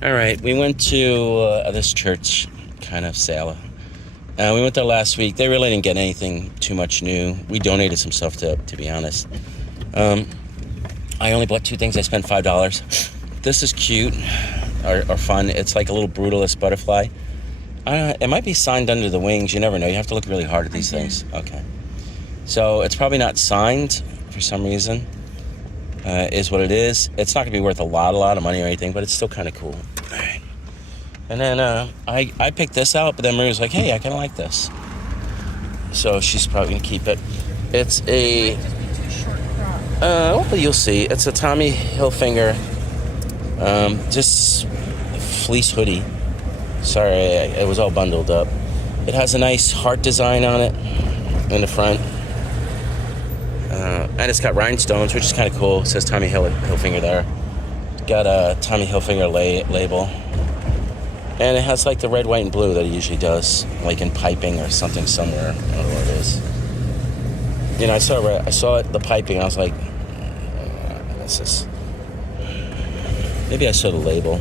All right, we went to this church kind of sale. We went there last week. They really didn't get anything too much new. We donated some stuff to be honest. I only bought 2 things. I spent $5. This is cute or fun. It's like a little Brutalist butterfly. It might be signed under the wings. You never know. You have to look really hard at these things. Okay. So it's probably not signed for some reason. Is what it is. It's not going to be worth a lot of money or anything, but it's still kind of cool. All right. And then I picked this out, but then Marie was like, hey, I kind of like this. So she's probably going to keep it. It's a... well, you'll see. It's a Tommy Hilfiger just fleece hoodie. Sorry, it was all bundled up. It has a nice heart design on it in the front. And it's got rhinestones, which is kind of cool. It says Tommy Hilfiger there. Got a Tommy Hilfiger label. And it has like the red, white, and blue that he usually does, like in piping or something somewhere. I don't know what it is. You know, I saw it, the piping, I was like, what's this? Maybe I saw the label.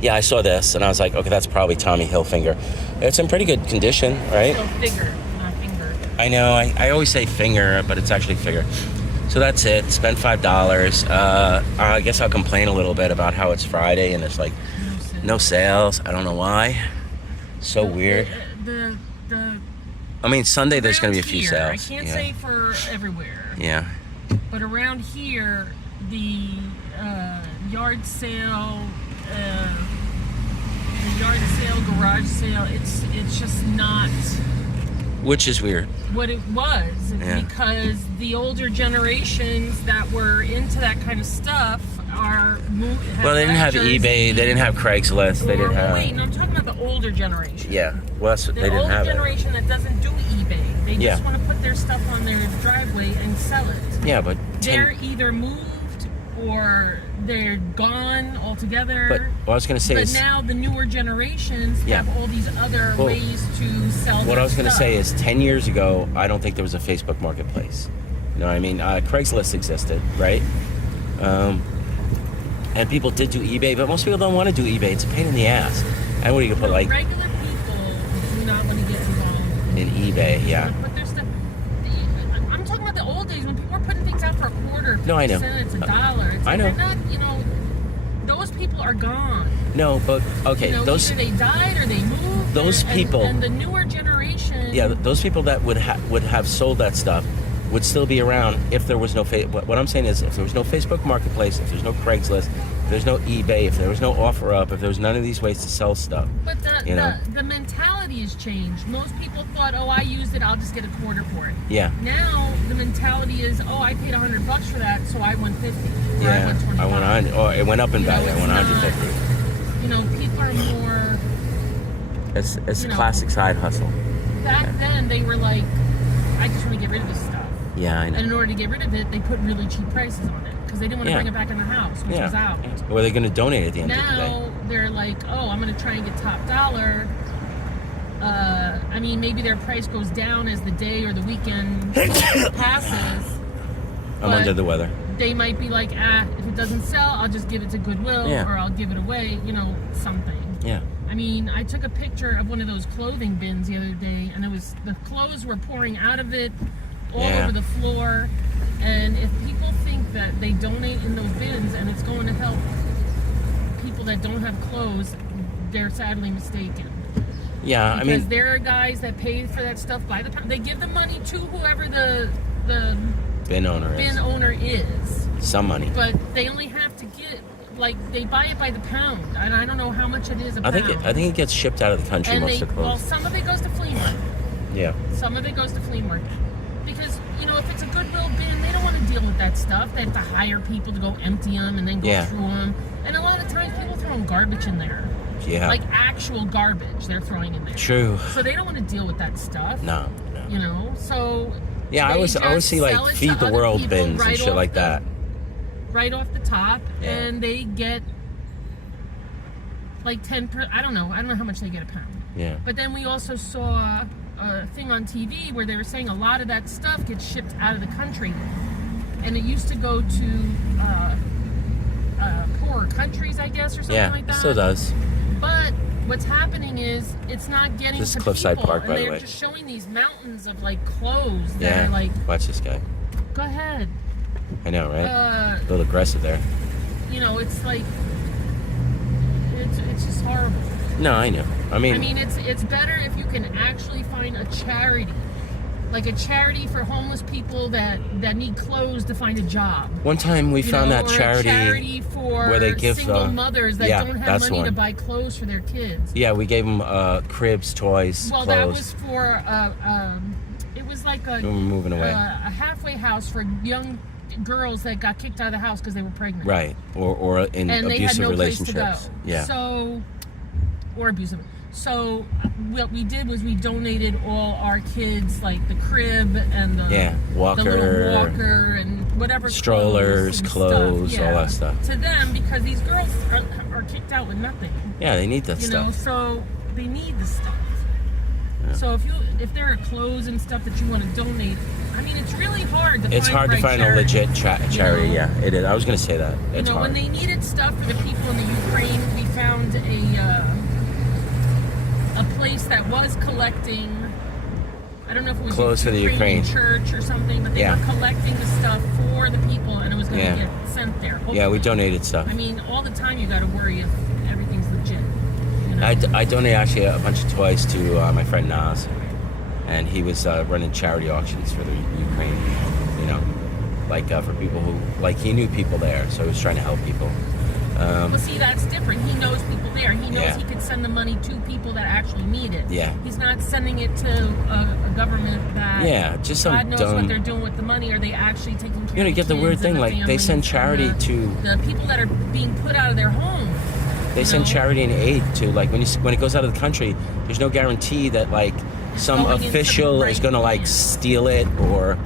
Yeah, I saw this, and I was like, okay, that's probably Tommy Hilfiger. It's in pretty good condition, right? So figure, not finger. I know, I always say finger, but it's actually figure. So that's it. Spent $5. I guess I'll complain a little bit about how it's Friday and there's like no sales. I don't know why. So weird. I mean, Sunday there's going to be a few sales. I can't say for everywhere. Yeah. But around here, the yard sale, garage sale, it's just not. Which is weird. What it was, because the older generations that were into that kind of stuff are well, they didn't have eBay, they didn't have Craigslist, they didn't have. Wait, no, I'm talking about the older generation. Yeah, well, they didn't have it. The older generation that doesn't do eBay, they just want to put their stuff on their driveway and sell it. Yeah, but they're either moved or they're gone altogether. But what I was going to say is... But now the newer generations have all these other ways to sell What I was going to say is 10 years ago, I don't think there was a Facebook marketplace. You know what I mean? Craigslist existed, right? And people did do eBay, but most people don't want to do eBay. It's a pain in the ass. And what are you going to put, like... Regular people do not want to get involved in eBay, yeah. Put their stuff... I'm talking about the old days when people were putting things out for a quarter, 50 cents, $1. It's like they're not, those people are gone. No, but, okay, either they died or they moved. Those people... And the newer generation... Yeah, those people that would have sold that stuff would still be around if there was no... What I'm saying is, if there was no Facebook Marketplace, if there's no Craigslist, if there's no eBay, if there was no OfferUp, if there was none of these ways to sell stuff. But the mentality has changed. Most people thought, oh, I used it, I'll just get a quarter for it. Yeah. Now, the mentality is, oh, I paid $100 for that, so I won 50. Or I won 25. I won 100. Or it went up in value. I won 150. People are more... It's a classic side hustle. Back then, they were like, I just want to get rid of this stuff. Yeah, I know. And in order to get rid of it, they put really cheap prices on it because they didn't want to bring it back in the house, which was out. Or they're going to donate at the end of the day. Now they're like, oh, I'm going to try and get top dollar. I mean, maybe their price goes down as the day or the weekend passes. I'm under the weather. They might be like, if it doesn't sell, I'll just give it to Goodwill or I'll give it away, something. Yeah. I mean, I took a picture of one of those clothing bins the other day, and the clothes were pouring out of it all over the floor. And if people think that they donate in those bins and it's going to help people that don't have clothes, they're sadly mistaken. Yeah, because there are guys that pay for that stuff by the pound. They give the money to whoever the bin owner is. Some money. But they only have to get, they buy it by the pound. And I don't know how much it is a pound. I think it gets shipped out of the country, most of the clothes. Well, some of it goes to flea market. Yeah. Some of it goes to flea market. Because, if it's a Goodwill bin, they don't want to deal with that stuff. They have to hire people to go empty them and then go through them. And a lot of times people throw garbage in there. Yeah. Like actual garbage they're throwing in there. True. So they don't want to deal with that stuff. No. So... Yeah, I always see, Feed the World bins and shit like that. Right off the top. Yeah. And they get, 10%... I don't know how much they get a pound. Yeah. But then we also saw a thing on TV where they were saying a lot of that stuff gets shipped out of the country. And it used to go to poorer countries. countries, I guess, or something like that. Yeah, it still does. But what's happening is it's not getting This is to Cliffside people, Park, by the and way. they're just showing these mountains of like clothes that Yeah, are like. watch this guy. Go ahead. I know, right? A little aggressive there. You know, it's like it's just horrible. No, I know. I mean, it's better if you can actually find a charity, like a charity for homeless people that need clothes to find a job. one time we found that or charity, a charity for where they give single mothers that don't have money to buy clothes for their kids. Yeah, we gave them cribs, toys, well, clothes. that was for it was like We're moving away. a halfway house for young girls that got kicked out of the house because they were pregnant. Right, or in and abusive they had no relationships. Place to go. Yeah. Or abusive. So what we did was we donated all our kids, like the crib and the walker, the little walker and whatever, strollers, clothes, stuff. all that stuff to them, because these girls are kicked out with nothing. Yeah, they need that stuff. So they need the stuff. Yeah. So if there are clothes and stuff that you want to donate, I mean, it's really hard to It's hard to find a legit charity. Yeah, it is. I was going to say that. It's hard. When they needed stuff for the people in the Ukraine, we found a place that was collecting. I don't know if it was clothes for the Ukraine church or something, but they were collecting the stuff for the people, and it was going to get sent there. Hopefully. Yeah, we donated stuff. I mean, all the time you got to worry if everything's legit. I donated actually a bunch of toys to my friend Nas, and he was running charity auctions for the Ukraine. Like for people who, like, he knew people there, so he was trying to help people. Well, see, that's different. He knows people there. He knows he could send the money to people that actually need it. Yeah. He's not sending it to a government that just some God knows dumb, what they're doing with the money. Are they actually taking care of you get the weird thing, like they send charity to the people that are being put out of their homes. They send charity and aid to, like, when it goes out of the country, there's no guarantee that, like, some official is going to, like, steal it or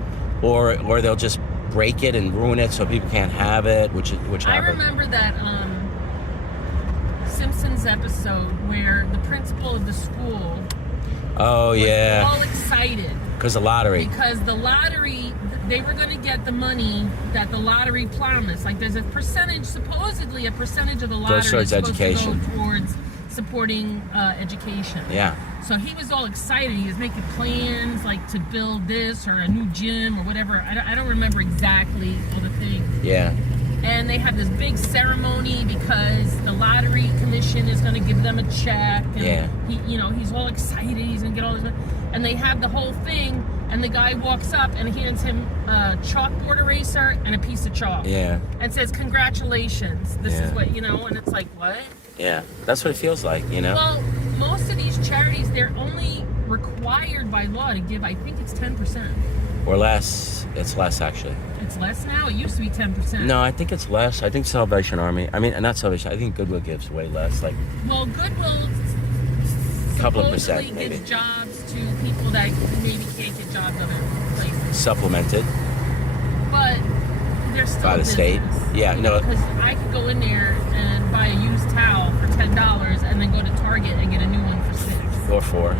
they'll just break it and ruin it so people can't have it, which happens. I remember that Simpsons episode where the principal of the school was all excited because the lottery, they were going to get the money that the lottery promised. Like, there's supposedly a percentage of the lottery goes towards education, to go towards supporting education. Yeah. So he was all excited. He was making plans, like, to build this or a new gym or whatever. I don't remember exactly all the things. Yeah. And they had this big ceremony because the lottery commission is going to give them a check. And he's all excited. He's going to get all this money. And they have the whole thing. And the guy walks up and hands him a chalkboard eraser and a piece of chalk. Yeah. And says, "Congratulations. This is what," and it's like, what? Yeah. That's what it feels like, Well, most of these charities, they're only required by law to give, I think it's 10%. Or less. It's less, actually. It's less now? It used to be 10%. No, I think it's less. I think Salvation Army, not Salvation, I think Goodwill gives way less. Like, well, Goodwill couple of percent, maybe. gives jobs to people that maybe can't get jobs other places. Supplemented. But they're still by the state. Yeah, no. Because I could go in there and buy a used towel for $10 and then go to Target and get a new one for $6. Or $4.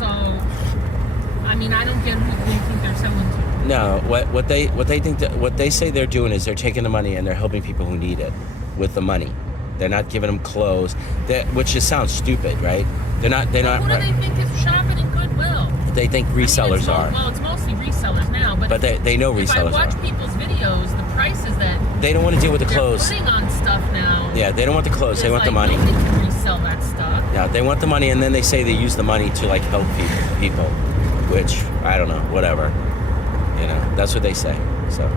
So I don't get who they think they're selling to. No, what they say they're doing is they're taking the money and they're helping people who need it with the money. They're not giving them clothes, which just sounds stupid, right? They're not. Who do they think is shopping in Goodwill? They think resellers are. Well, it's mostly resellers now, but they know resellers are. If I watch people's videos, the prices that they don't want to deal with the clothes. They're putting on stuff now. Yeah, they don't want the clothes. They want the money. Nobody can resell that stuff. Yeah, they want the money, and then they say they use the money to, like, help people, which I don't know, whatever. That's what they say. So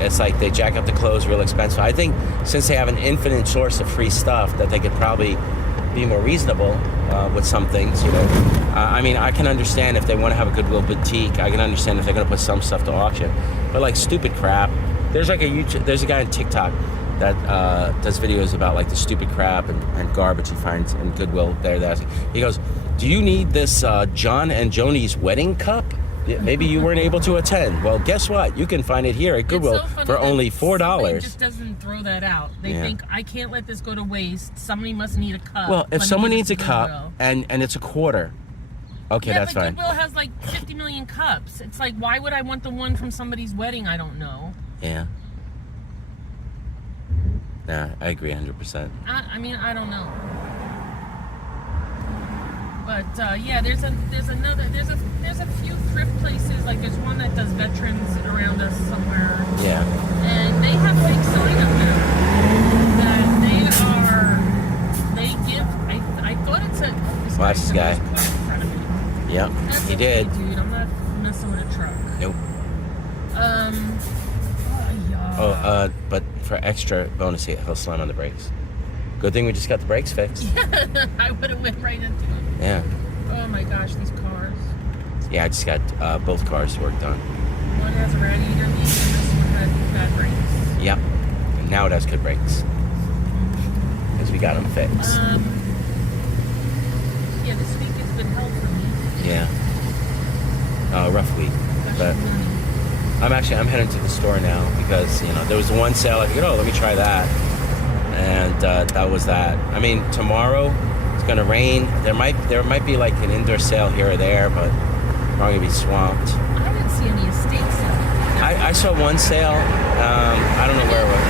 it's like they jack up the clothes real expensive. I think since they have an infinite source of free stuff, that they could probably be more reasonable with some things. I can understand if they want to have a Goodwill boutique. I can understand if they're going to put some stuff to auction, but like stupid crap. There's a guy on TikTok that does videos about, like, the stupid crap and garbage he finds in Goodwill. He goes, "Do you need this John and Joni's wedding cup? Maybe you weren't able to attend. Well, guess what? You can find it here at Goodwill for only $4." Somebody just doesn't throw that out. They think, I can't let this go to waste. Somebody must need a cup. Well, if someone needs a cup and it's a quarter, okay, that's fine. Goodwill has like 50 million cups. It's like, why would I want the one from somebody's wedding? I don't know. Yeah. Nah, I agree 100%. I mean, I don't know. But yeah, there's a few thrift places. Like there's one that does veterans around us somewhere. Yeah. And they have a big sign up now that they give. I thought it said. Watch this guy. In front of me. Yep, That's he okay, did. Dude, I'm not messing with a truck. Nope. Yeah. But for extra bonus, he'll slam on the brakes. Good thing we just got the brakes fixed. I would have went right into it. Yeah. Oh my gosh, these cars. Yeah, I just got both cars worked on. One has a radiator leak and this one had bad brakes. Yep. And now it has good brakes. Because we got them fixed. Yeah, this week has been hell for me. Yeah. Rough week. But I'm heading to the store now because, there was one sale. I figured, let me try that. And that was that. I mean, tomorrow it's gonna rain. There might be like an indoor sale here or there, but we're gonna be swamped. I didn't see any estate sales. I saw one sale. I don't know where it was.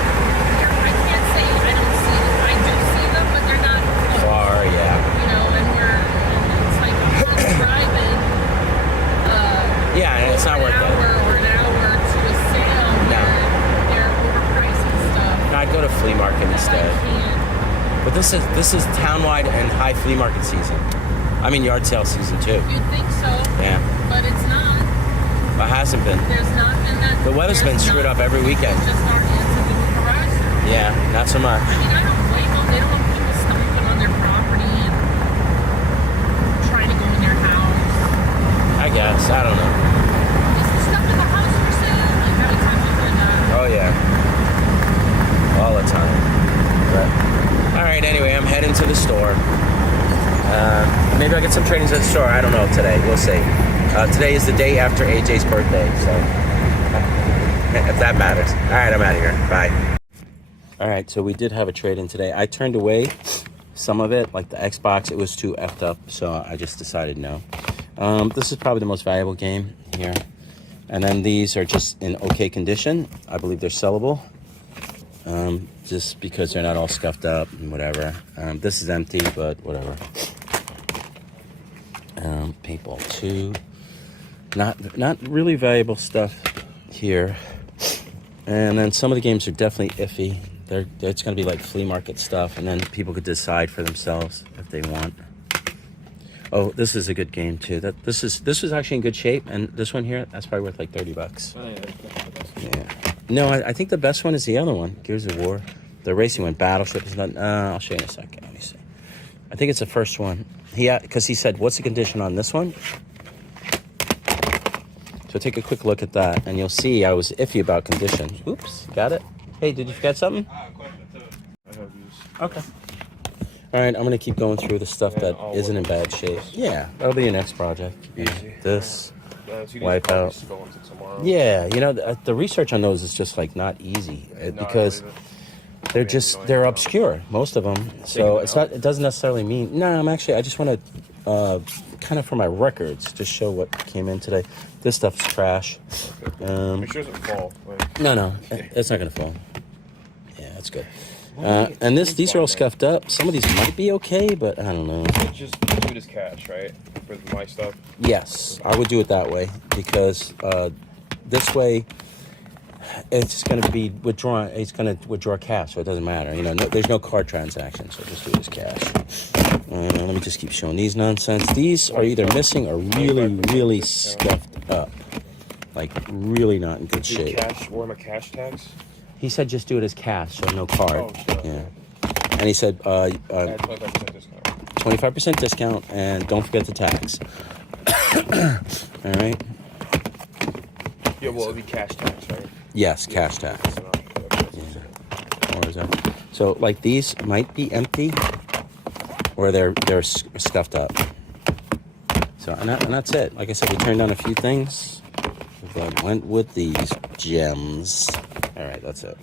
I can't say I don't see them. I do see them, but they're not Far, yeah. And it's like driving. Yeah, and it's not worth it. Or an hour to a sale. No. They're overpriced and stuff. I'd go to flea market instead. I can't. But this is townwide and high flea market season. I mean yard sale season too. You'd think so. Yeah. But it's not. It hasn't been. There's not been that. The weather's been screwed up every weekend. It's just not into the garage sale. Yeah, not so much. I mean, I don't blame them. They don't want people stomping on their property and trying to go in their house. I guess. I don't know. Is the stuff in the house for sale? Like, how many times you heard that? Oh yeah. All the time. But, all right. Anyway, I'm heading to the store. Maybe I'll get some trainings at the store. I don't know today. We'll see. Today is the day after AJ's birthday, so if that matters. All right, I'm out of here. Bye. All right, so we did have a trade-in today. I turned away some of it, like the Xbox. It was too effed up, so I just decided no. This is probably the most valuable game here. And then these are just in okay condition. I believe they're sellable. Just because they're not all scuffed up and whatever. This is empty, but whatever. Paintball 2. Not really valuable stuff here. And then some of the games are definitely iffy. It's going to be like flea market stuff, and then people could decide for themselves if they want. Oh, this is a good game too. This was actually in good shape, and this one here, that's probably worth like $30. Yeah. No, I think the best one is the other one, Gears of War. The racing one, Battleship is not. I'll show you in a second. Let me see. I think it's the first one. Because he said, "What's the condition on this one?" So take a quick look at that, and you'll see I was iffy about condition. Oops, got it. Hey, did you forget something? Okay. All right, I'm gonna keep going through the stuff that isn't in bad shape. Yeah, that'll be your next project. This. Wipeout. Yeah, the research on those is just like not easy because they're obscure, most of them. So it doesn't necessarily mean. No, I just want to kind of for my records to show what came in today. This stuff's trash. Make sure it doesn't fall. No, it's not gonna fall. Yeah, that's good. And these are all scuffed up. Some of these might be okay, but I don't know. Just do it as cash, right? For my stuff. Yes, I would do it that way because this way it's going to be withdrawn. It's going to withdraw cash, so it doesn't matter. There's no card transaction, so just do it as cash. Let me just keep showing these nonsense. These are either missing or really, really scuffed up, like really not in good shape. Cash or a cash tax? He said just do it as cash, so no card. Oh, sure. Yeah. And he said 25% discount. 25% discount, and don't forget the tax. All right. Yeah, well, it'll be cash tax, right? Yes, cash tax. Yeah. Or is that? So, like these might be empty, or they're scuffed up. So, and that's it. Like I said, we turned down a few things, but went with these gems. All right, that's it.